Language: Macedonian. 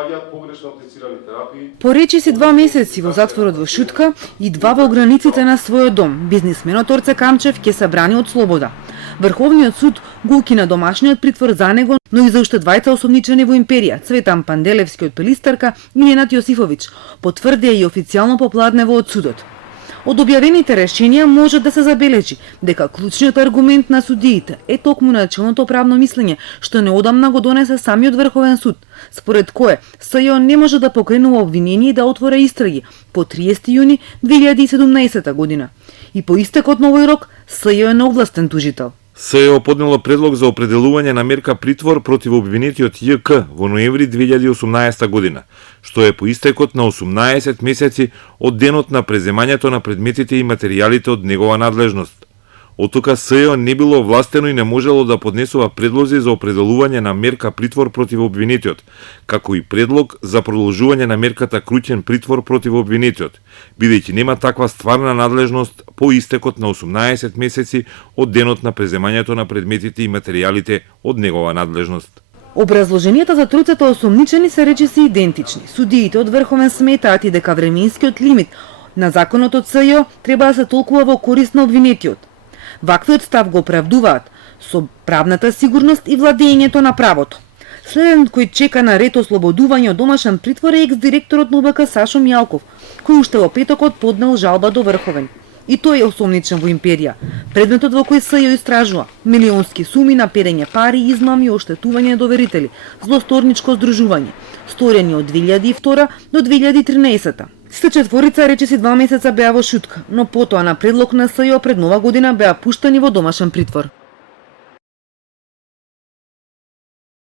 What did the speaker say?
сваѓаат погрешно аплицирани терапии. Поречиси 2 месеци во затворот во Шутка и 2 во границите на својот дом. Бизнисменот Орце Камчев ќе се брани од слобода. Врховниот суд го укина домашниот притвор за него, но и за уште двајца осомничени во империја, Цветан Панделевски од Пелистарка и Ненад Јосифовиќ, потврдија и официјално попладнево од судот. Од објавените решенија може да се забележи дека клучниот аргумент на судиите е токму начелното правно мислење, што неодамна го донесе самиот Врховен суд, според кое СЈО не може да покренува обвинение и да отвора истраги по 30 јуни 2017 година. И по истекот на овој рок СЈО е неовластен тужител. СЈО поднело предлог за определување на мерка притвор против обвинетиот ЈК во ноември 2018 година, што е по истекот на 18 месеци од денот на преземањето на предметите и материјалите од негова надлежност. Оттука СЈО не било овластено и не можело да поднесува предлози за определување на мерка притвор против обвинетиот, како и предлог за продолжување на мерката круќен притвор против обвинетиот, бидејќи нема таква стварна надлежност по истекот на 18 месеци од денот на преземањето на предметите и материјалите од негова надлежност. Образложенијата за тројцата осомничени се речиси идентични. Судиите од Врховен сметаат и дека временскиот лимит на законот од СЈО треба да се толкува во корист на обвинетиот. Ваквиот став го оправдуваат со правната сигурност и владењето на правото. Следен кој чека на ред ослободување од домашен притвор е екс-директорот на УБК Сашо Мјалков, кој уште во петокот поднел жалба до Врховен. И тој е осомничен во империја. Предметот во кој СЈО истражува милионски суми на перење пари, измами и оштетување доверители, злосторничко здружување, сторени од 2002 до 2013. Сите четворица речиси 2 месеца беа во Шутка, но потоа на предлог на СЈО пред нова година беа пуштени во домашен притвор.